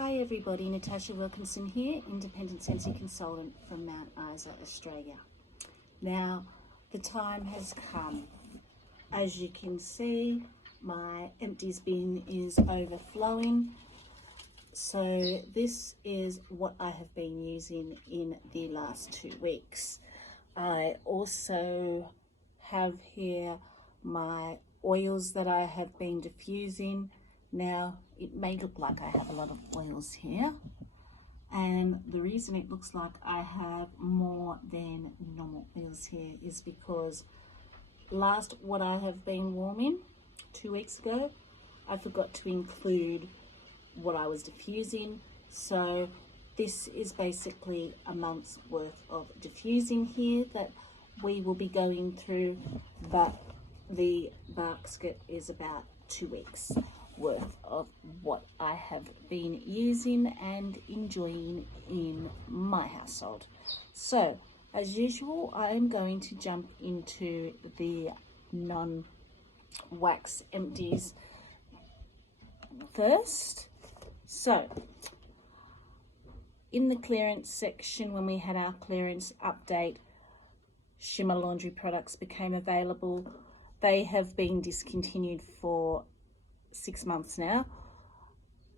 Hi everybody, Natasha Wilkinson here, Independent Sensi Consultant from Mount Isa, Australia. Now, the time has come. As you can see, my empties bin is overflowing. So this is what I have been using in the last 2 weeks. I also have here my oils that I have been diffusing. Now, it may look like I have a lot of oils here, and the reason it looks like I have more than normal oils here is because what I have been warming 2 weeks ago, I forgot to include what I was diffusing. So this is basically a month's worth of diffusing here that we will be going through, but the basket is about 2 weeks worth of what I have been using and enjoying in my household. So as usual, I'm going to jump into the non-wax empties first. So in the clearance section, when we had our clearance update, Shimmer laundry products became available. They have been discontinued for 6 months now,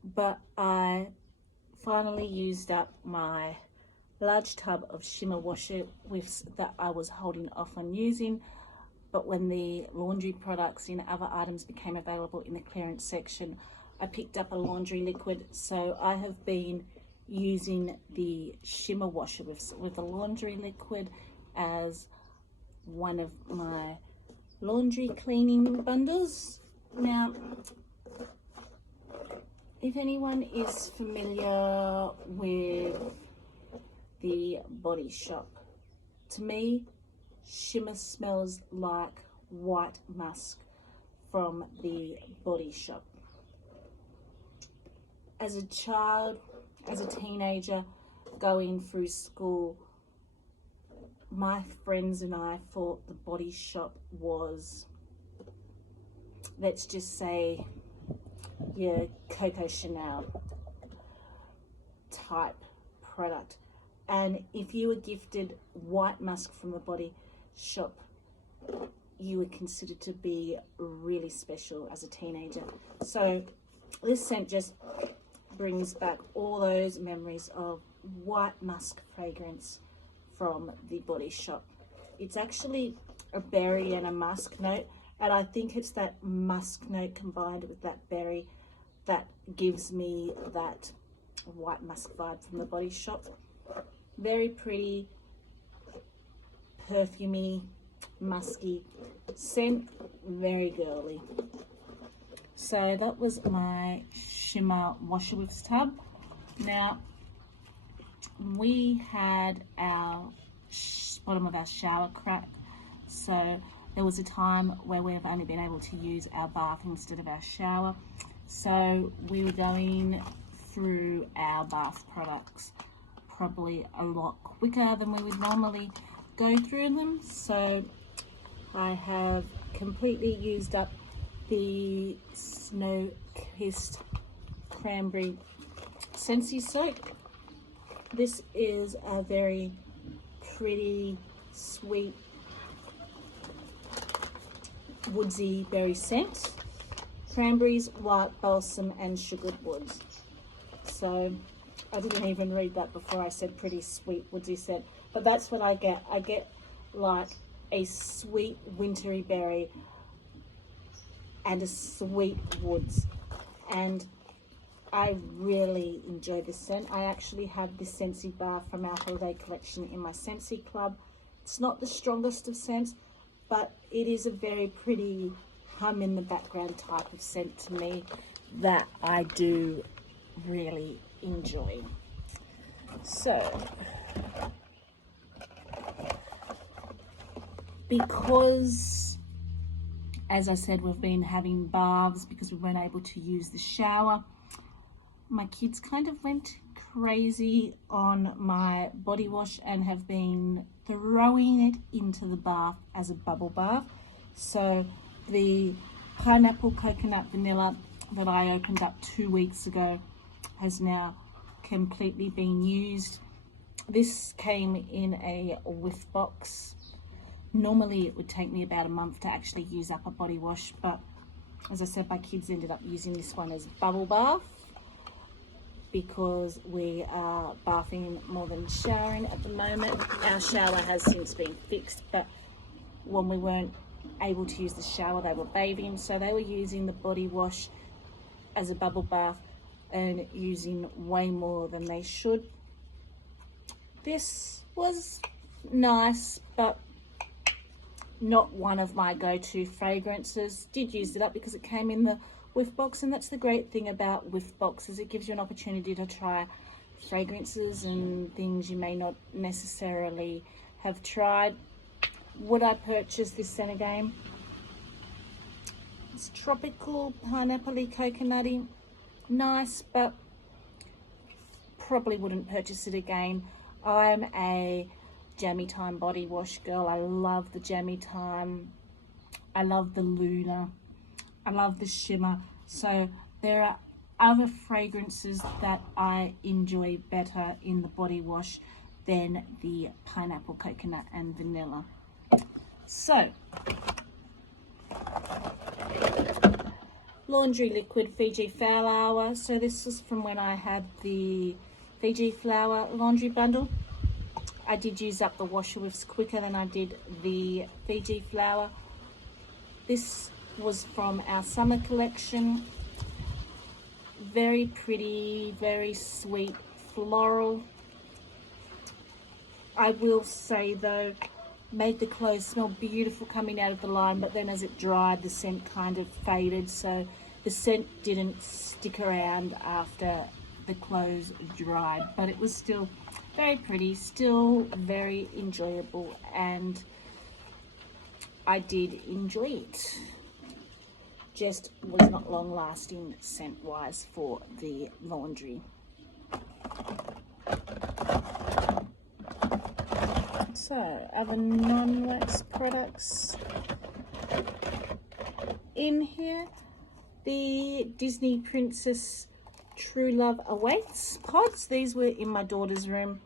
but I finally used up my large tub of Shimmer washer whiffs that I was holding off on using. But when the laundry products in other items became available in the clearance section, I picked up a laundry liquid. So I have been using the Shimmer washer whiffs with the laundry liquid as one of my laundry cleaning bundles. Now, if anyone is familiar with the Body Shop, to me, Shimmer smells like white musk from the Body Shop. As a child, as a teenager, going through school, my friends and I thought the Body Shop was, let's just say, your Coco Chanel type product. And if you were gifted white musk from the Body Shop, you were considered to be really special as a teenager. So this scent just brings back all those memories of white musk fragrance from the Body Shop. It's actually a berry and a musk note, and I think it's that musk note combined with that berry that gives me that white musk vibe from the Body Shop. Very pretty, perfumey, musky scent, very girly. So that was my Shimmer washer whiffs tub. Now, we had our bottom of our shower crack, so there was a time where we've only been able to use our bath instead of our shower. So we were going through our bath products probably a lot quicker than we would normally go through them. So I have completely used up the Snow Kissed Cranberry Scentsy Soak. This is a very pretty, sweet, woodsy berry scent. Cranberries, white balsam, and sugared woods. So I didn't even read that before I said pretty sweet woodsy scent, but that's what I get. I get like a sweet wintry berry and a sweet woods, and I really enjoy this scent. I actually have this Scentsy bar from our holiday collection in my Scentsy club. It's not the strongest of scents, but it is a very pretty hum in the background type of scent to me that I do really enjoy. So because, as I said, we've been having baths because we weren't able to use the shower, my kids kind of went crazy on my body wash and have been throwing it into the bath as a bubble bath. So the pineapple coconut vanilla that I opened up 2 weeks ago has now completely been used. This came in a whiff box. Normally it would take me about a month to actually use up a body wash, but as I said, my kids ended up using this one as bubble bath because we are bathing more than showering at the moment. Our shower has since been fixed, but when we weren't able to use the shower, they were bathing, so they were using the body wash as a bubble bath and using way more than they should. This was nice, but not one of my go-to fragrances. Did use it up because it came in the whiff box, and that's the great thing about whiff boxes. It gives you an opportunity to try fragrances and things you may not necessarily have tried. Would I purchase this scent again? It's tropical, pineapple-y, coconutty, nice, but probably wouldn't purchase it again. I'm a Jammy Time body wash girl. I love the Jammy Time. I love the Luna. I love the shimmer. So there are other fragrances that I enjoy better in the body wash than the pineapple, coconut and vanilla. So laundry liquid Fiji Flower. So this was from when I had the Fiji Flower laundry bundle. I did use up the washer whiffs quicker than I did the Fiji Flower. This was from our summer collection. Very pretty, very sweet, floral. I will say though, made the clothes smell beautiful coming out of the line, but then as it dried, the scent kind of faded, so the scent didn't stick around after the clothes dried, but it was still very pretty, still very enjoyable, and I did enjoy it. Just was not long lasting scent wise for the laundry. So other non-wax products in here, the Disney Princess True Love Awaits pods. These were in my daughter's room.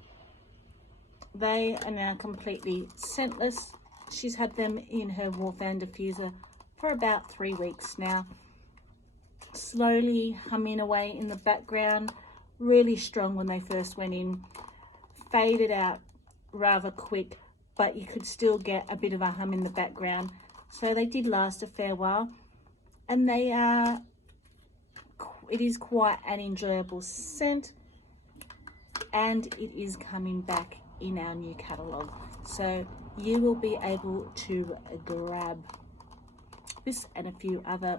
They are now completely scentless. She's had them in her wall fan diffuser for about 3 weeks now. Slowly humming away in the background. Really strong when they first went in. Faded out rather quick, but you could still get a bit of a hum in the background. So they did last a fair while, and they are, it is quite an enjoyable scent, and it is coming back in our new catalogue. So you will be able to grab this and a few other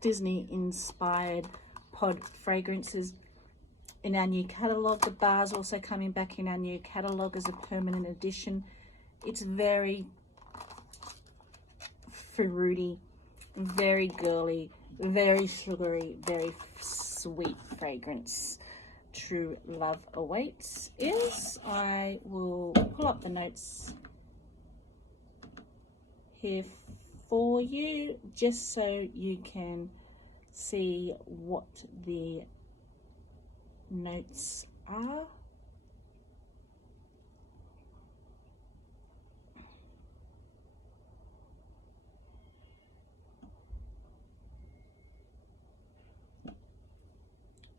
Disney inspired pod fragrances in our new catalogue. The bar's also coming back in our new catalogue as a permanent addition. It's very fruity, very girly, very sugary, very sweet fragrance. True Love Awaits is. I will pull up the notes here for you just so you can see what the notes are.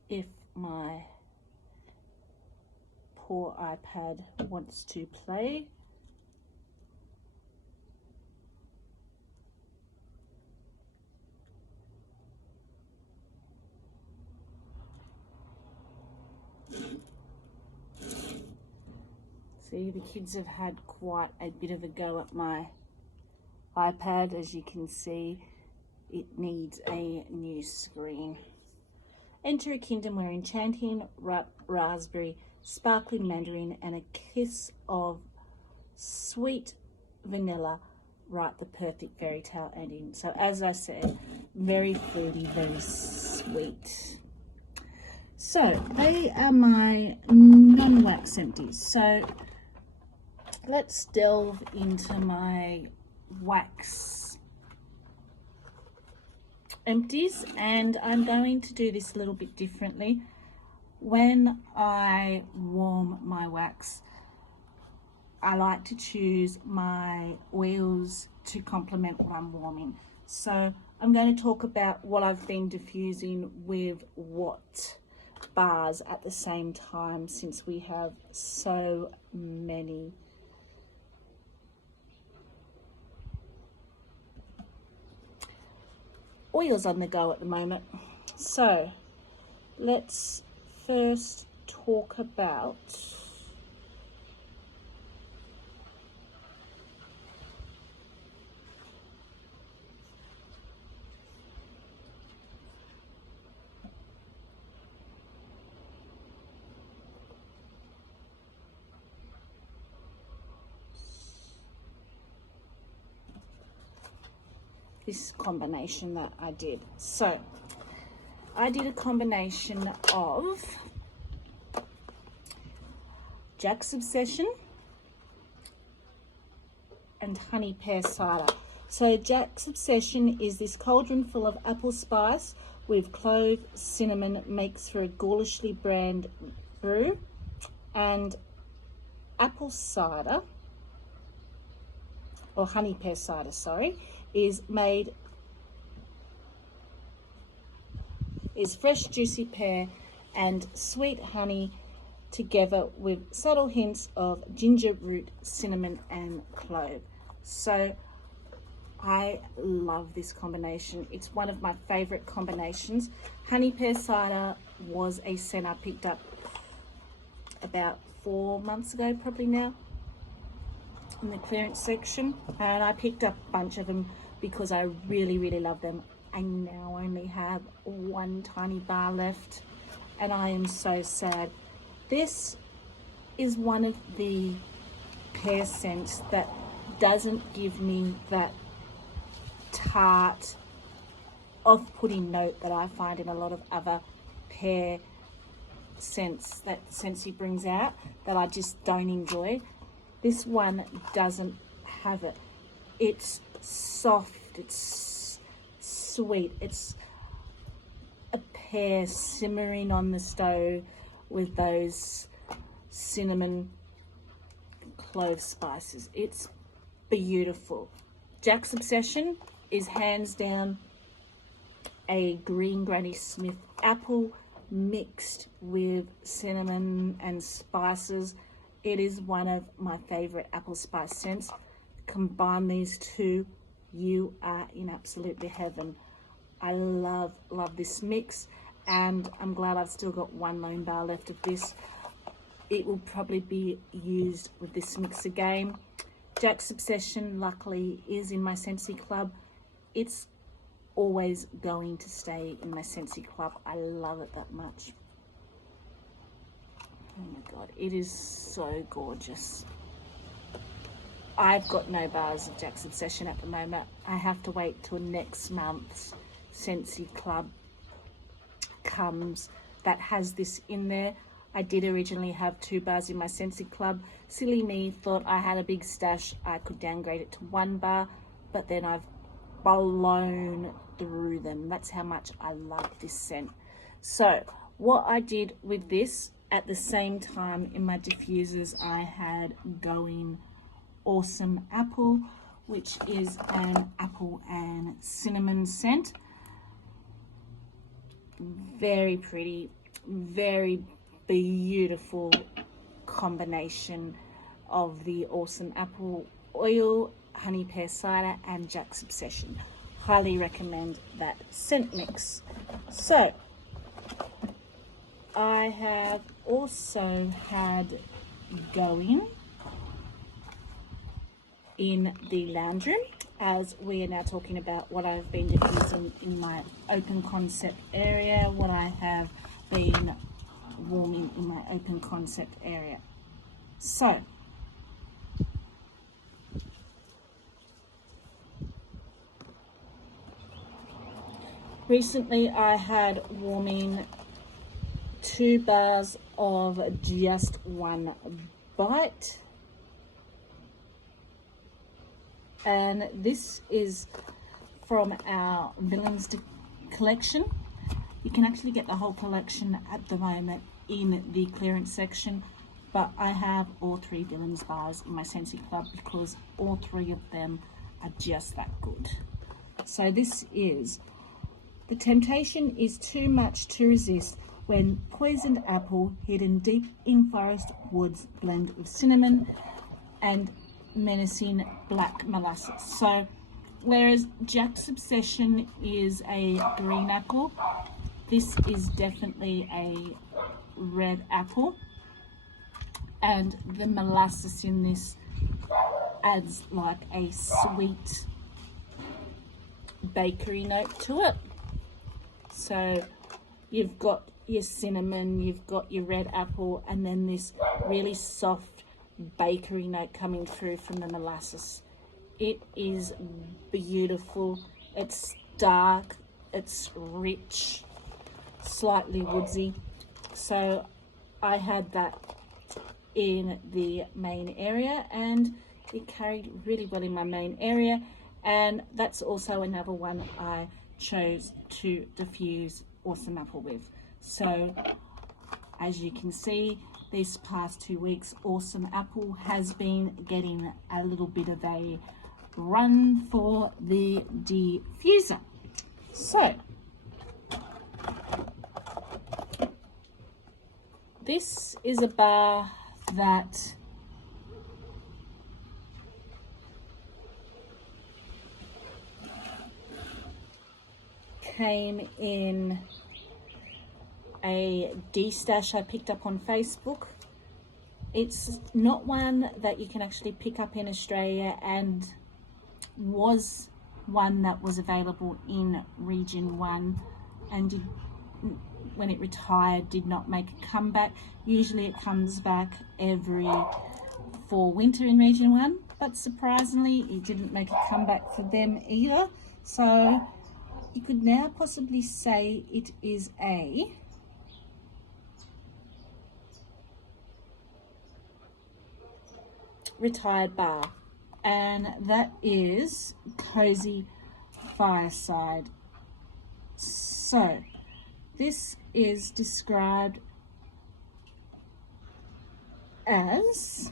If my poor iPad wants to play. See, the kids have had quite a bit of a go at my iPad. As you can see, it needs a new screen. Enter a kingdom where enchanting raspberry, sparkling mandarin, and a kiss of sweet vanilla write the perfect fairy tale ending. So as I said, very fruity, very sweet. So they are my non-wax empties. So let's delve into my wax empties, and I'm going to do this a little bit differently. When I warm my wax, I like to choose my oils to complement what I'm warming. So I'm going to talk about what I've been diffusing with what bars at the same time, since we have so many. Oils on the go at the moment. So let's first talk about this combination that I did. So I did a combination of Jack's Obsession and Honey Pear Cider. So Jack's Obsession is this cauldron full of apple spice with clove, cinnamon, makes for a ghoulishly bland brew, and apple cider, or honey pear cider, sorry, is fresh juicy pear and sweet honey together with subtle hints of ginger root, cinnamon and clove. So I love this combination. It's one of my favorite combinations. Honey pear cider was a scent I picked up about 4 months ago, probably now, in the clearance section, and I picked up a bunch of them because I really love them. I now only have one tiny bar left and I am so sad. This is one of the pear scents that doesn't give me that tart, off-putting note that I find in a lot of other pear scents that Scentsy brings out that I just don't enjoy. This one doesn't have it. It's soft, it's sweet, it's a pear simmering on the stove with those cinnamon clove spices. It's beautiful. Jack's Obsession is hands down a green Granny Smith apple mixed with cinnamon and spices. It is one of my favorite apple spice scents. Combine these two, you are in absolutely heaven. I love this mix, and I'm glad I've still got one lone bar left of this. It will probably be used with this mix again. Jack's Obsession, luckily, is in my Scentsy Club. It's always going to stay in my Scentsy Club. I love it that much. Oh my God, it is so gorgeous. I've got no bars of Jack's Obsession at the moment. I have to wait till next month's Scentsy Club comes that has this in there. I did originally have 2 bars in my Scentsy Club. Silly me, thought I had a big stash, I could downgrade it to 1 bar, but then I've blown through them. That's how much I love this scent. So what I did with this, at the same time in my diffusers, I had going Awesome Apple, which is an apple and cinnamon scent. Very pretty, very beautiful combination of the Awesome Apple oil, honey pear cider and Jack's Obsession. Highly recommend that scent mix. So I have also had going in the lounge room, as we are now talking about what I've been diffusing in my open concept area, what I have been warming in my open concept area. So recently I had warming 2 bars of Just One Bite, and this is from our Villains collection. You can actually get the whole collection at the moment in the clearance section, but I have all 3 Villains bars in my Scentsy Club because all 3 of them are just that good. So this is The Temptation is Too Much to Resist When Poisoned Apple Hidden Deep in Forest Woods Blend of Cinnamon and Menacing Black Molasses. So whereas Jack's Obsession is a green apple, this is definitely a red apple, and the molasses in this adds like a sweet bakery note to it. So you've got your cinnamon, you've got your red apple, and then this really soft bakery note coming through from the molasses. It is beautiful. It's dark, it's rich, slightly woodsy. So I had that in the main area, and it carried really well in my main area, and that's also another one I chose to diffuse Awesome Apple with. So as you can see, this past 2 weeks Awesome Apple has been getting a little bit of a run for the diffuser. So this is a bar that came in a D-stash I picked up on Facebook. It's not one that you can actually pick up in Australia, and was one that was available in Region 1 and did, when it retired, did not make a comeback. Usually it comes back for winter in Region 1, but surprisingly it didn't make a comeback for them either. So you could now possibly say it is a retired bar, and that is Cozy Fireside. So this is described as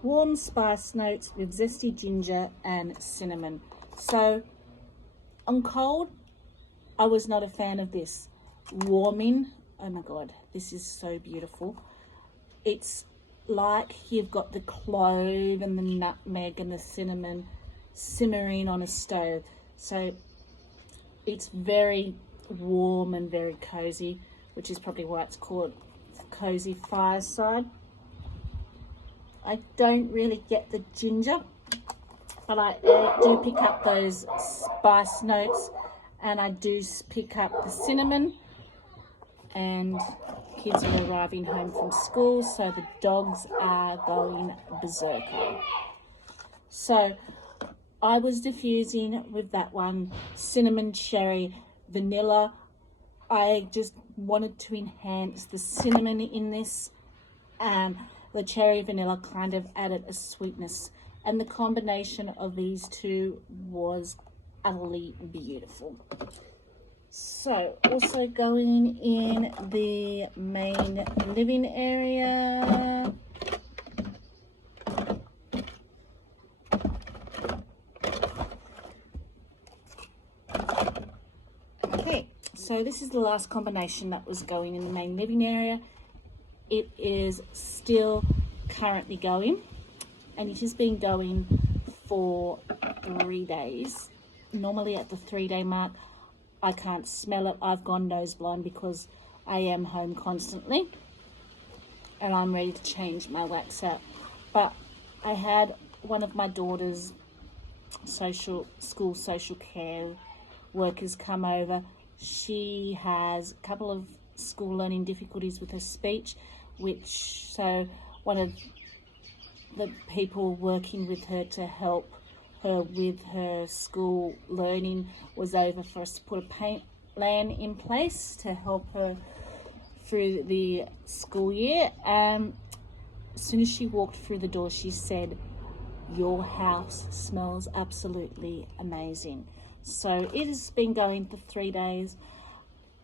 warm spice notes with zesty ginger and cinnamon. So on cold, I was not a fan of this. Warming, oh my god, this is so beautiful. It's like you've got the clove and the nutmeg and the cinnamon simmering on a stove. So it's very warm and very cozy, which is probably why it's called Cozy Fireside. I don't really get the ginger, but I do pick up those spice notes, and I do pick up the cinnamon, and kids are arriving home from school, so the dogs are going berserker. So I was diffusing with that one, cinnamon, cherry, vanilla. I just wanted to enhance the cinnamon in this, and the cherry vanilla kind of added a sweetness, and the combination of these two was utterly beautiful. So also going in the main living area, okay, so this is the last combination that was going in the main living area. It is still currently going, and it has been going for 3 days. Normally at the 3-day mark, I can't smell it. I've gone nose blind because I am home constantly and I'm ready to change my wax out. But I had one of my daughter's school social care workers come over. She has a couple of school learning difficulties with her speech, so one of the people working with her to help her with her school learning was over for us to put a paint plan in place to help her through the school year, and as soon as she walked through the door, she said, "Your house smells absolutely amazing." So it has been going for 3 days,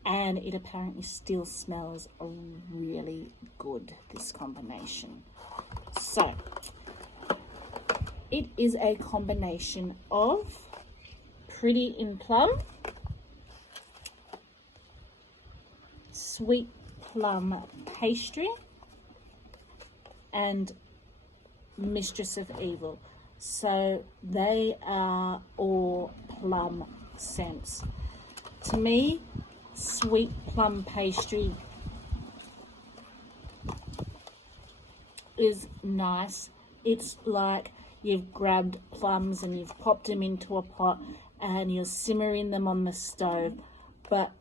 and it apparently still smells really good, this combination. So it is a combination of Pretty in Plum, Sweet Plum Pastry, and Mistress of Evil. So they are all plum scents. To me, Sweet Plum Pastry is nice. It's like you've grabbed plums and you've popped them into a pot and you're simmering them on the stove, but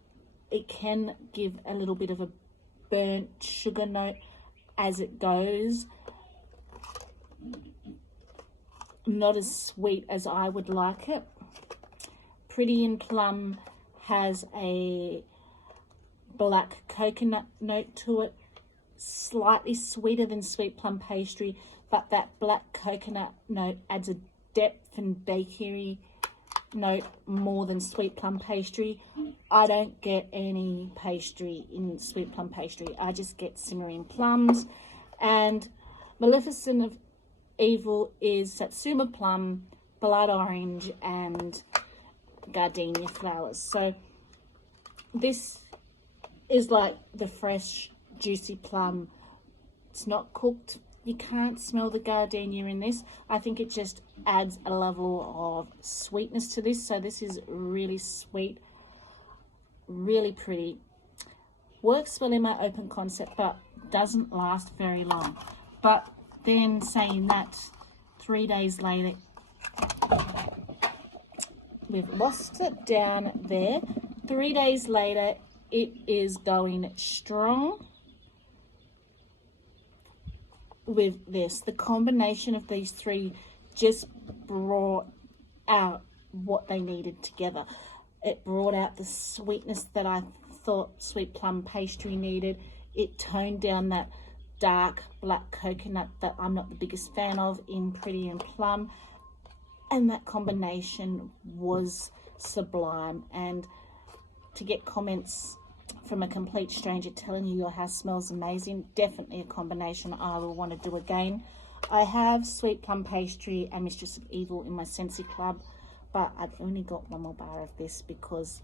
it can give a little bit of a burnt sugar note as it goes. Not as sweet as I would like it. Pretty in Plum has a black coconut note to it, slightly sweeter than Sweet Plum Pastry, but that black coconut note adds a depth and bakery note more than Sweet Plum Pastry. I don't get any pastry in Sweet Plum Pastry. I just get simmering plums. And Maleficent of Evil is Satsuma Plum, Blood Orange, and Gardenia flowers. So this is like the fresh, juicy plum. It's not cooked. You can't smell the gardenia in this. I think it just adds a level of sweetness to this. So this is really sweet, really pretty. Works well in my open concept, but doesn't last very long. But then saying that, 3 days later, we've lost it down there. 3 days later, it is going strong with this. The combination of these three just brought out what they needed together. It brought out the sweetness that I thought Sweet Plum Pastry needed. It toned down that dark black coconut that I'm not the biggest fan of in Pretty in Plum, and that combination was sublime. And to get comments from a complete stranger telling you your house smells amazing, definitely a combination I will want to do again. I have Sweet Plum Pastry and Mistress of Evil in my Scentsy Club, but I've only got one more bar of this because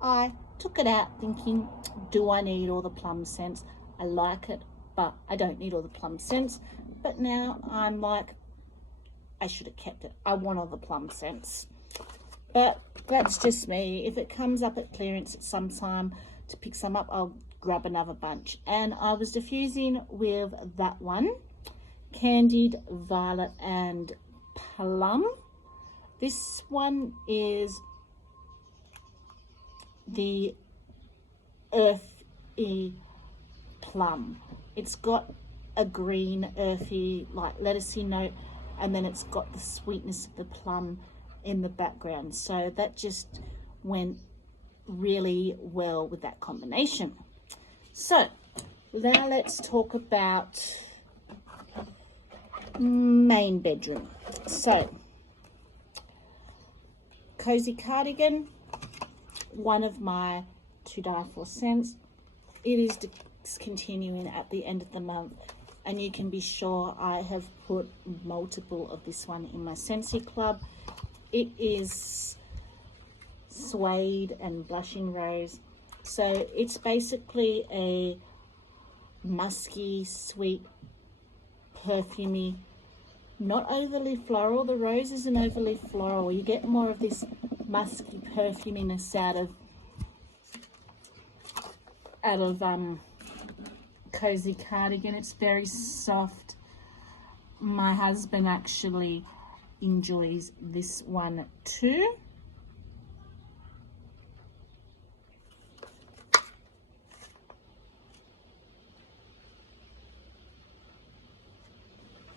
I took it out thinking, do I need all the plum scents? I like it, but I don't need all the plum scents. But now I'm like, I should have kept it. I want all the plum scents. But that's just me. If it comes up at clearance at some time to pick some up, I'll grab another bunch. And I was diffusing with that one, Candied Violet and Plum. This one is the Earthy Plum. It's got a green, earthy, like lettucey note, and then it's got the sweetness of the plum in the background. So that just went really well with that combination. So now let's talk about main bedroom. So Cozy Cardigan, one of my to die for scents. It is discontinuing at the end of the month, and you can be sure I have put multiple of this one in my Scentsy Club. It is Suede and Blushing Rose. So it's basically a musky, sweet, perfumey, not overly floral. The rose isn't overly floral. You get more of this musky perfuminess out of Cozy Cardigan. It's very soft. My husband actually enjoys this one too.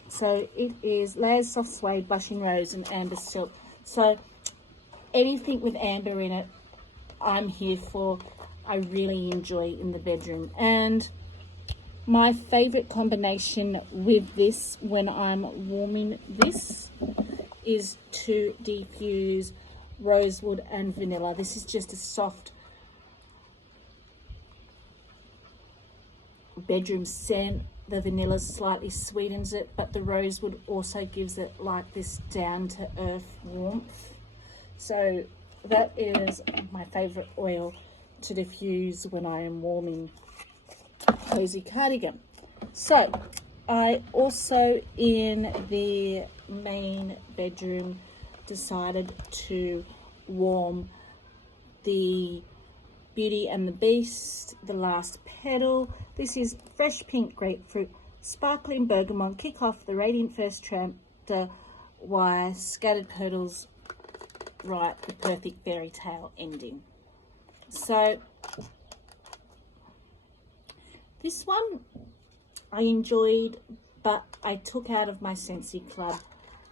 So it is Layers Soft Suede, Blushing Rose, and Amber Silk. So anything with amber in it, I'm here for. I really enjoy in the bedroom. And my favorite combination with this when I'm warming this is to diffuse rosewood and vanilla. This is just a soft bedroom scent. The vanilla slightly sweetens it, but the rosewood also gives it like this down to earth warmth. So that is my favorite oil to diffuse when I am warming cozy cardigan. So I also in the main bedroom decided to warm the Beauty and the Beast, The Last Petal. This is fresh pink grapefruit, sparkling bergamot, kick off the radiant first chapter, why scattered petals write the perfect fairy tale ending. So this one I enjoyed, but I took out of my Scentsy Club.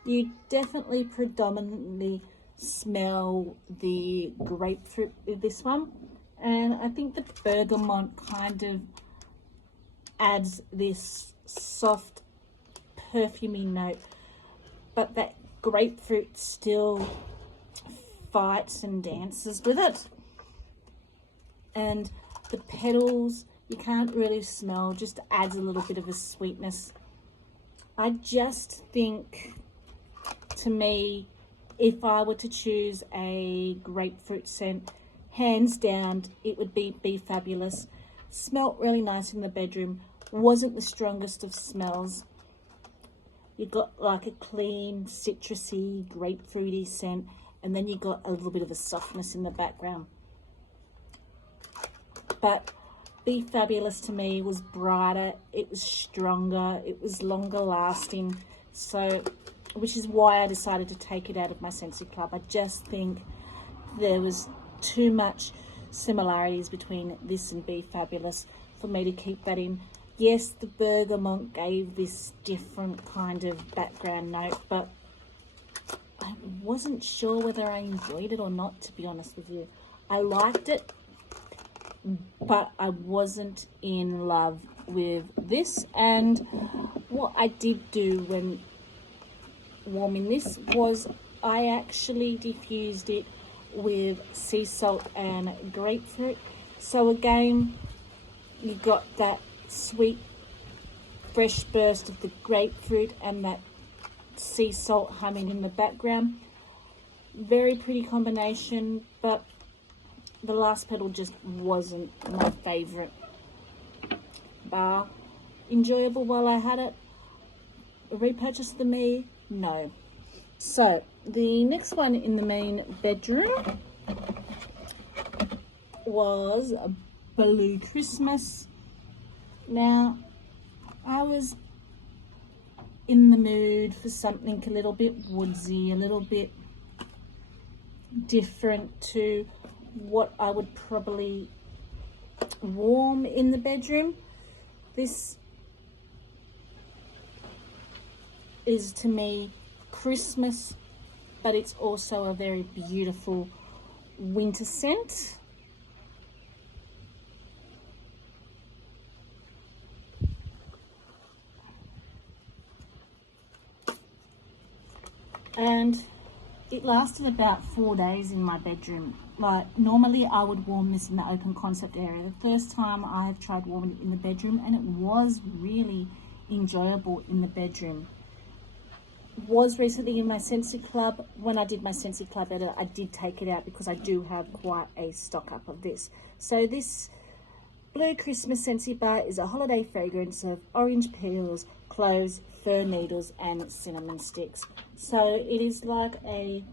You definitely predominantly smell the grapefruit with this one, and I think the bergamot kind of adds this soft perfumey note, but that grapefruit still fights and dances with it. And the petals you can't really smell, just adds a little bit of a sweetness. I just think, to me, if I were to choose a grapefruit scent, hands down, it would be Fabulous. Smelt really nice in the bedroom, wasn't the strongest of smells. You got like a clean, citrusy, grapefruity scent, and then you got a little bit of a softness in the background. But Be Fabulous to me was brighter, it was stronger, it was longer lasting, so which is why I decided to take it out of my Scentsy Club. I just think there was too much similarities between this and Be Fabulous for me to keep that in. Yes, the bergamot gave this different kind of background note, but I wasn't sure whether I enjoyed it or not, to be honest with you. I liked it, but I wasn't in love with this. And what I did do when warming this was I actually diffused it with sea salt and grapefruit. So again, you got that sweet fresh burst of the grapefruit and that sea salt humming in the background. Very pretty combination, but The Last Petal just wasn't my favorite. Bar enjoyable while I had it. A repurchase for me? No. So the next one in the main bedroom was Blue Christmas. Now I was in the mood for something a little bit woodsy, a little bit different to what I would probably warm in the bedroom. This is to me Christmas, but it's also a very beautiful winter scent. And it lasted about 4 days in my bedroom. Like normally I would warm this in the open concept area. The first time I have tried warming it in the bedroom, and it was really enjoyable in the bedroom. Was recently in my Scentsy Club. When I did my Scentsy Club edit, I did take it out because I do have quite a stock up of this. So this Blue Christmas Scentsy Bar is a holiday fragrance of orange peels, cloves, fir needles and cinnamon sticks. So it is like a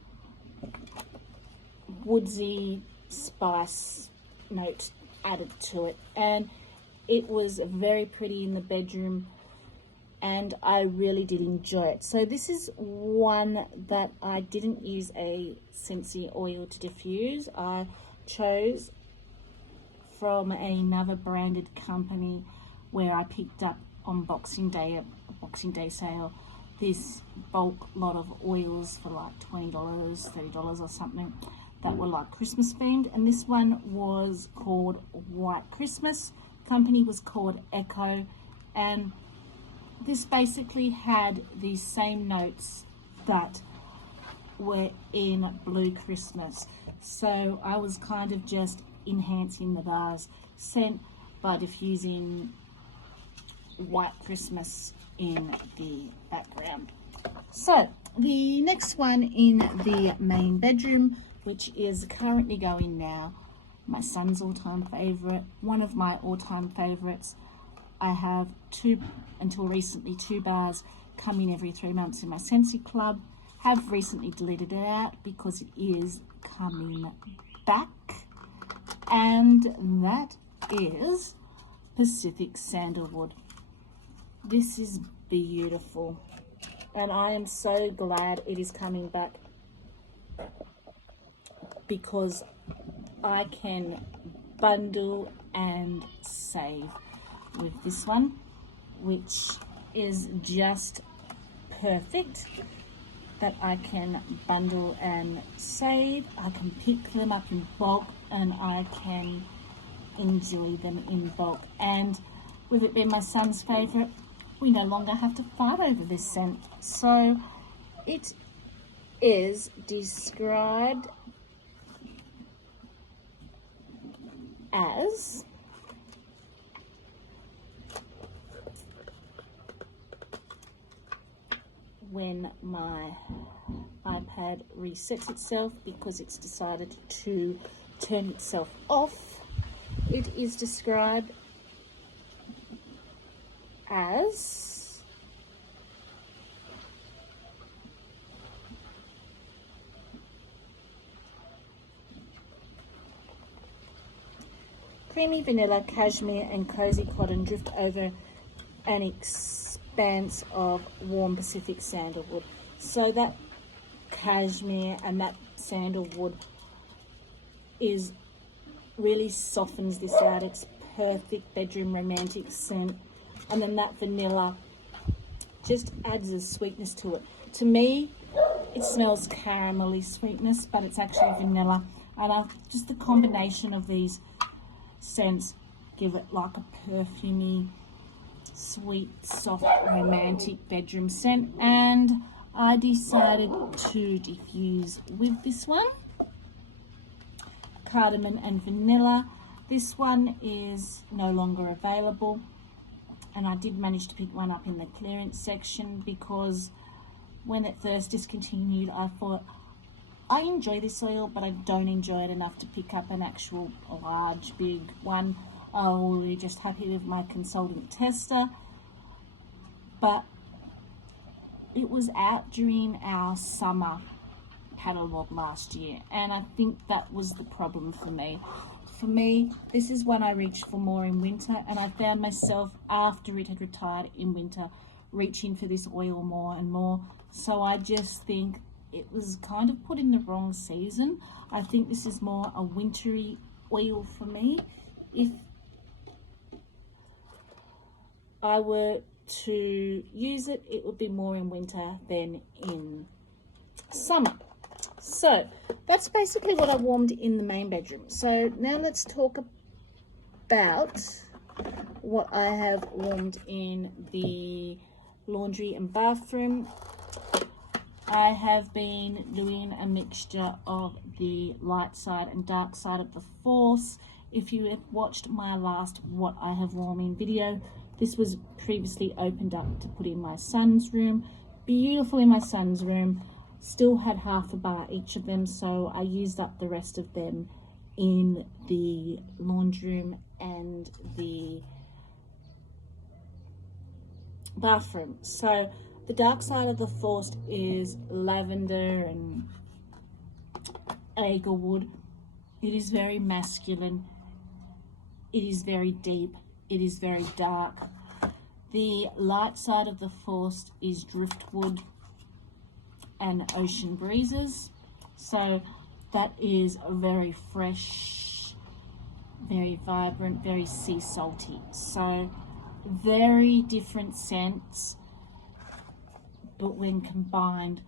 woodsy spice note added to it, and it was very pretty in the bedroom, and I really did enjoy it. So this is one that I didn't use a Scentsy oil to diffuse. I chose from another branded company where I picked up on Boxing Day, a Boxing Day sale, this bulk lot of oils for like $20, $30 or something. that were like Christmas themed, and this one was called White Christmas. Company was called Echo, and this basically had the same notes that were in Blue Christmas. So I was kind of just enhancing the NARS scent by diffusing White Christmas in the background. So the next one in the main bedroom, which is currently going now, my son's all-time favorite, one of my all-time favorites. I have until recently, 2 bars coming every 3 months in my Scentsy Club. Have recently deleted it out because it is coming back, and that is Pacific Sandalwood. This is beautiful, and I am so glad it is coming back because I can bundle and save with this one, which is just perfect, that I can bundle and save. I can pick them up in bulk and I can enjoy them in bulk. And with it being my son's favorite, we no longer have to fight over this scent. So it is described as when my iPad resets itself because it's decided to turn itself off, it is described as creamy vanilla, cashmere and cozy cotton drift over an expanse of warm Pacific sandalwood. So that cashmere and that sandalwood really softens this out. It's perfect bedroom romantic scent, and then that vanilla just adds a sweetness to it. To me, it smells caramelly sweetness, but it's actually vanilla, and just the combination of these scents give it like a perfumey, sweet, soft, romantic bedroom scent. And I decided to diffuse with this one, cardamom and vanilla. This one is no longer available, and I did manage to pick one up in the clearance section because when it first discontinued, I thought, I enjoy this oil, but I don't enjoy it enough to pick up an actual large, big one. I was really just happy with my consultant tester, but it was out during our summer catalogue last year, and I think that was the problem for me. For me, this is one I reached for more in winter, and I found myself, after it had retired in winter, reaching for this oil more and more. So I just think it was kind of put in the wrong season. I think this is more a wintry oil for me. If I were to use it, it would be more in winter than in summer. So that's basically what I warmed in the main bedroom. So now let's talk about what I have warmed in the laundry and bathroom. I have been doing a mixture of the light side and dark side of the Force. If you have watched my last What I Have Warmed in video, this was previously opened up to put in my son's room. Beautiful in my son's room. Still had half a bar each of them, so I used up the rest of them in the laundry room and the bathroom. So the dark side of the Forced is lavender and agarwood. It is very masculine. It is very deep. It is very dark. The light side of the Forced is driftwood and ocean breezes. So that is very fresh, very vibrant, very sea salty. So very different scents, but when combined,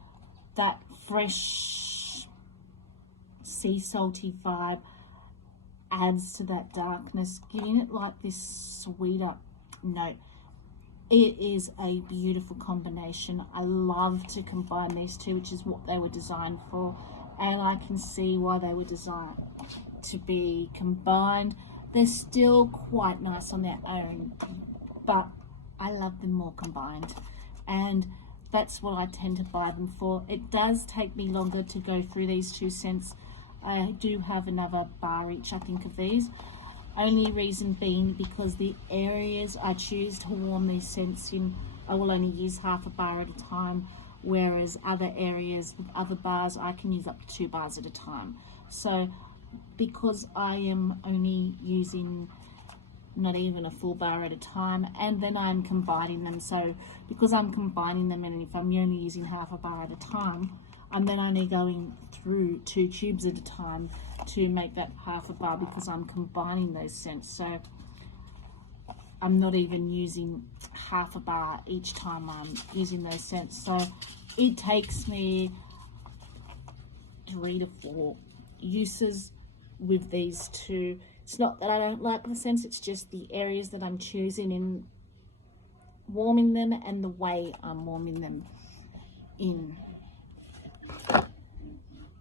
that fresh sea salty vibe adds to that darkness, giving it like this sweeter note. It is a beautiful combination. I love to combine these two, which is what they were designed for, and I can see why they were designed to be combined. They're still quite nice on their own, but I love them more combined, and that's what I tend to buy them for. It does take me longer to go through these two scents. I do have another bar each, I think, of these. Only reason being because the areas I choose to warm these scents in, I will only use half a bar at a time, whereas other areas with other bars, I can use up to 2 bars at a time. So because I am only using not even a full bar at a time, and then I'm combining them, so because I'm combining them, and if I'm only using half a bar at a time, I'm then only going through 2 tubes at a time to make that half a bar, because I'm combining those scents. So I'm not even using half a bar each time I'm using those scents. So it takes me 3 to 4 uses with these two. It's not that I don't like the scents, it's just the areas that I'm choosing in warming them and the way I'm warming them in.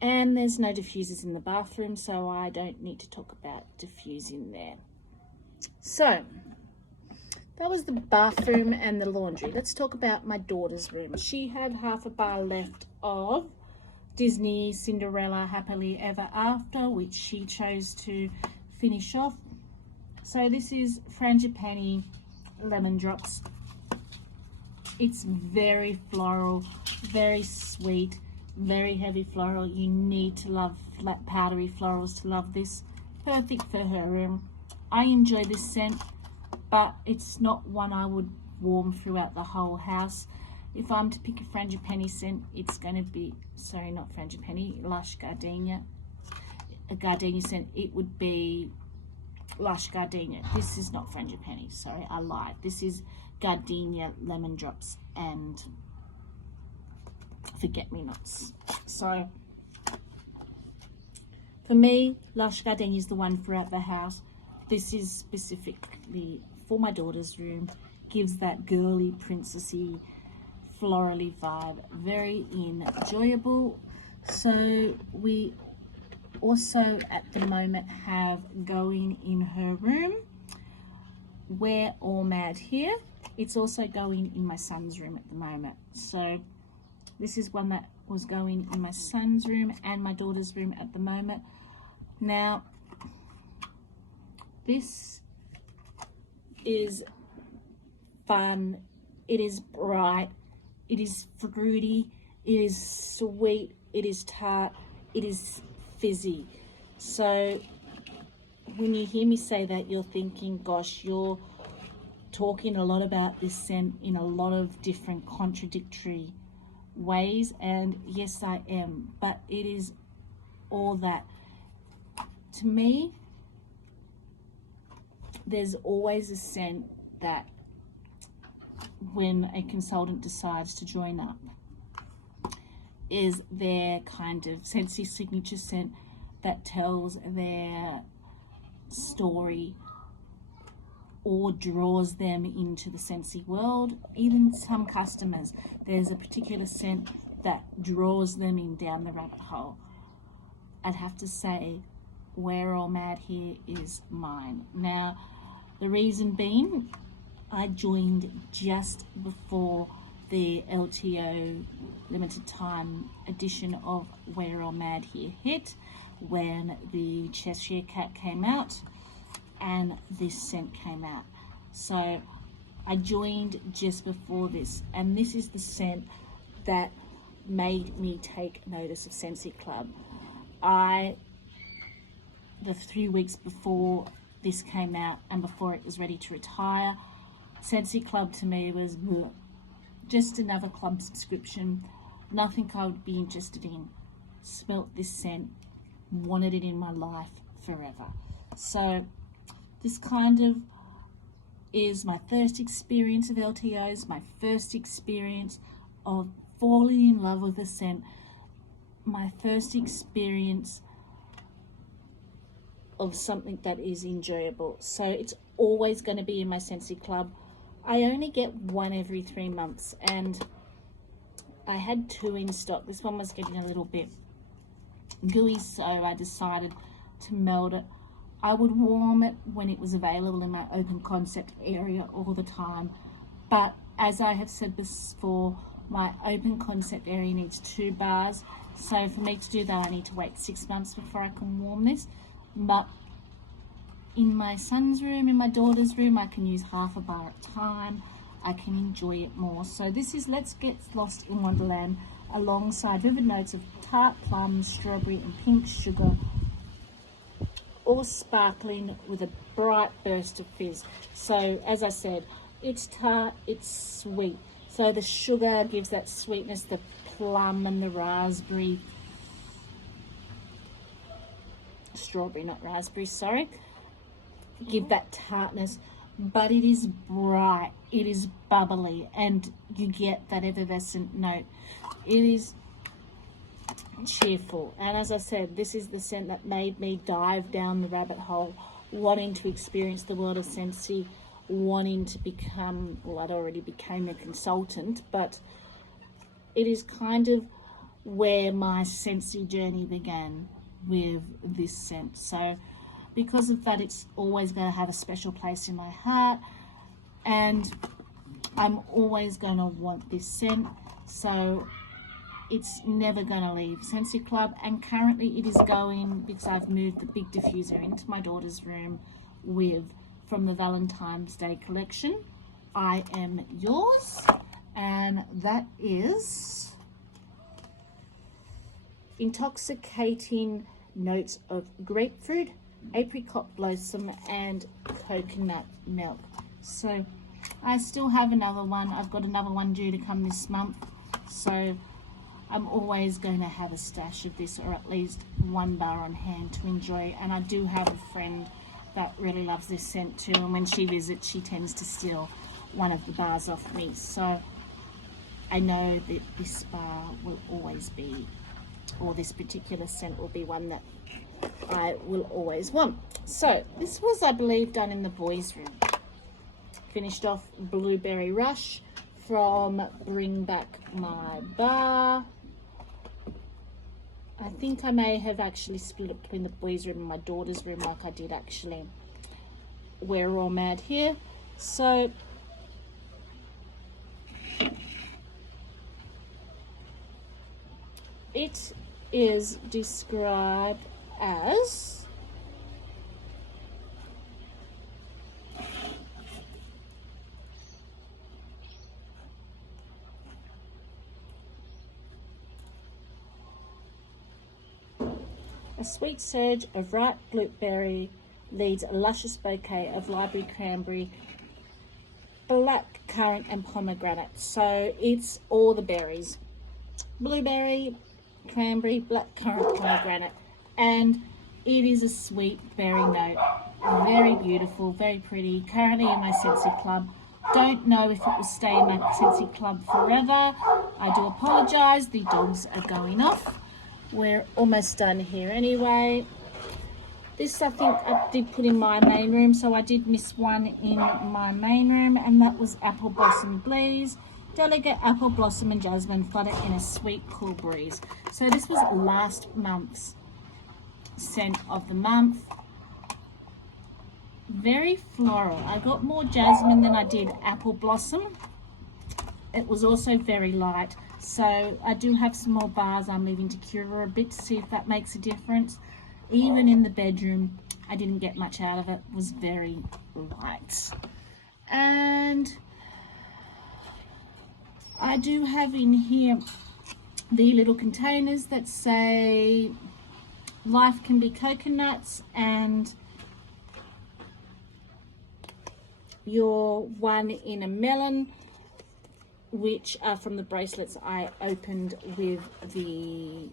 And there's no diffusers in the bathroom, so I don't need to talk about diffusing there. So that was the bathroom and the laundry. Let's talk about my daughter's room. She had half a bar left of Disney Cinderella Happily Ever After, which she chose to finish off. So this is Frangipani Lemon Drops. It's very floral, very sweet, very heavy floral. You need to love flat powdery florals to love this. Perfect for her room. I enjoy this scent, but it's not one I would warm throughout the whole house. If I'm to pick a Frangipani scent, it's going to be, sorry, not Frangipani, Lush Gardenia. A gardenia scent, it would be Lush Gardenia. This is not Frangipani, sorry, I lied. This is Gardenia Lemon Drops and Forget-Me-Nots. So for me, Lush Gardenia is the one throughout the house. This is specifically for my daughter's room. Gives that girly, princessy, florally vibe. Very enjoyable. So we also at the moment have going in her room We're All Mad Here. It's also going in my son's room at the moment. So this is one that was going in my son's room and my daughter's room at the moment. Now this is fun, it is bright, it is fruity, it is sweet, it is tart, it is fizzy. So when you hear me say that, you're thinking, gosh, you're talking a lot about this scent in a lot of different contradictory ways, and yes, I am, but it is all that. To me, there's always a scent that when a consultant decides to join up is their kind of Scentsy signature scent that tells their story or draws them into the Scentsy world. Even some customers, there's a particular scent that draws them in down the rabbit hole. I'd have to say We're All Mad Here is mine. Now, the reason being, I joined just before the LTO limited time edition of We're All Mad Here hit, when the Cheshire Cat came out and this scent came out. So I joined just before this, and this is the scent that made me take notice of Scentsy Club. The 3 weeks before this came out and before it was ready to retire, Scentsy Club to me was just another club subscription, nothing I would be interested in. Smelt this scent, wanted it in my life forever. So this kind of is my first experience of LTOs, my first experience of falling in love with a scent, my first experience of something that is enjoyable. So it's always going to be in my Scentsy Club. I only get one every 3 months, and I had 2 in stock. This one was getting a little bit gooey, so I decided to melt it. I would warm it when it was available in my open concept area all the time, but as I have said before, my open concept area needs 2 bars, so for me to do that I need to wait 6 months before I can warm this. But in my son's room, in my daughter's room, I can use half a bar at a time. I can enjoy it more. So this is Let's Get Lost in Wonderland, alongside vivid notes of tart plum, strawberry and pink sugar, all sparkling with a bright burst of fizz. So as I said, it's tart, it's sweet. So the sugar gives that sweetness, the plum and the raspberry, strawberry, not raspberry, sorry, give that tartness, but it is bright, it is bubbly, and you get that effervescent note. It is cheerful, and as I said, this is the scent that made me dive down the rabbit hole, wanting to experience the world of Scentsy, wanting to become, well, I'd already became a consultant, but it is kind of where my Scentsy journey began, with this scent. So because of that, it's always going to have a special place in my heart, and I'm always going to want this scent, so it's never going to leave Scentsy Club. And currently it is going, because I've moved the big diffuser into my daughter's room with, from the Valentine's Day collection, I Am Yours, and that is intoxicating notes of grapefruit, apricot blossom and coconut milk. So I still have another one. I've got another one due to come this month, so I'm always going to have a stash of this, or at least 1 bar on hand to enjoy. And I do have a friend that really loves this scent too, and when she visits she tends to steal one of the bars off me. So I know that this bar will always be, or this particular scent will be one that I will always want. So this was, I believe, done in the boys' room. Finished off Blueberry Rush from Bring Back My Bar. I think I may have actually split it between the boys' room and my daughter's room, like I did actually We're All Mad Here. So it is described as a sweet surge of ripe blueberry leads a luscious bouquet of library cranberry, black currant and pomegranate. So it's all the berries, blueberry, cranberry, black currant, pomegranate, and it is a sweet berry note. Very beautiful, very pretty. Currently in my Scentsy Club. Don't know if it will stay in my Scentsy Club forever. I do apologize, the dogs are going off. We're almost done here anyway. This I think I did put in my main room, so I did miss one in my main room, and that was Apple Blossom Blaze. Delicate apple blossom and jasmine flutter in a sweet cool breeze. So this was last month's scent of the month. Very floral. I got more jasmine than I did apple blossom. It was also very light. So I do have some more bars I'm leaving to cure a bit to see if that makes a difference. Even in the bedroom, I didn't get much out of it. It was very light. And I do have in here the little containers that say life can be coconuts, and your one in a melon, which are from the bracelets I opened with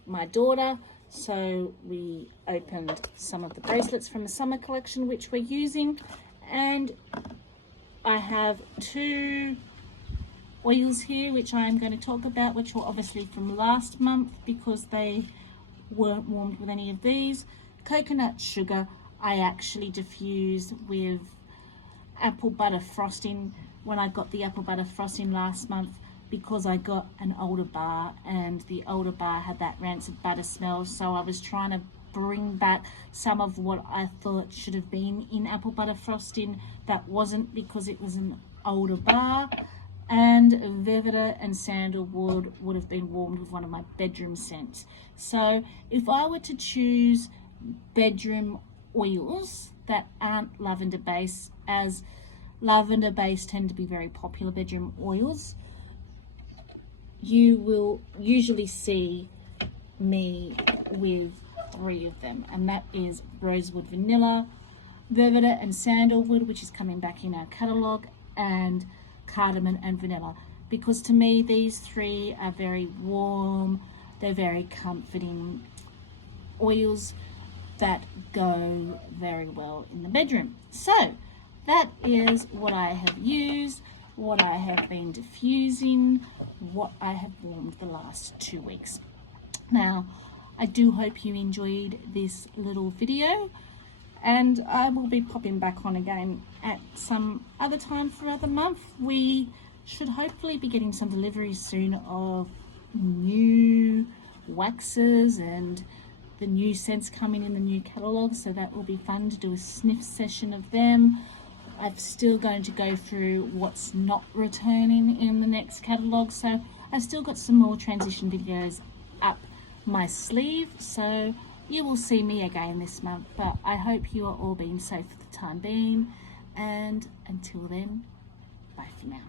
my daughter. So we opened some of the bracelets from the summer collection which we're using, and I have 2 oils here which I am going to talk about, which were obviously from last month because they weren't warmed with any of these. Coconut sugar, I actually diffused with apple butter frosting when I got the apple butter frosting last month, because I got an older bar and the older bar had that rancid butter smell. So I was trying to bring back some of what I thought should have been in apple butter frosting that wasn't, because it was an older bar. And Velveta and Sandalwood would have been warmed with one of my bedroom scents. So if I were to choose bedroom oils that aren't lavender based, as lavender based tend to be very popular bedroom oils, you will usually see me with 3 of them, and that is Rosewood Vanilla, Velveta and Sandalwood, which is coming back in our catalogue, and Cardamom and Vanilla, because to me these 3 are very warm, they're very comforting oils that go very well in the bedroom. So that is what I have used, what I have been diffusing, what I have warmed the last 2 weeks. Now, I do hope you enjoyed this little video, and I will be popping back on again at some other time for other month. We should hopefully be getting some deliveries soon of new waxes and the new scents coming in the new catalogue, so that will be fun to do a sniff session of them. I'm still going to go through what's not returning in the next catalogue, so I've still got some more transition videos up my sleeve, so you will see me again this month. But I hope you are all being safe for the time being, and until then, bye for now.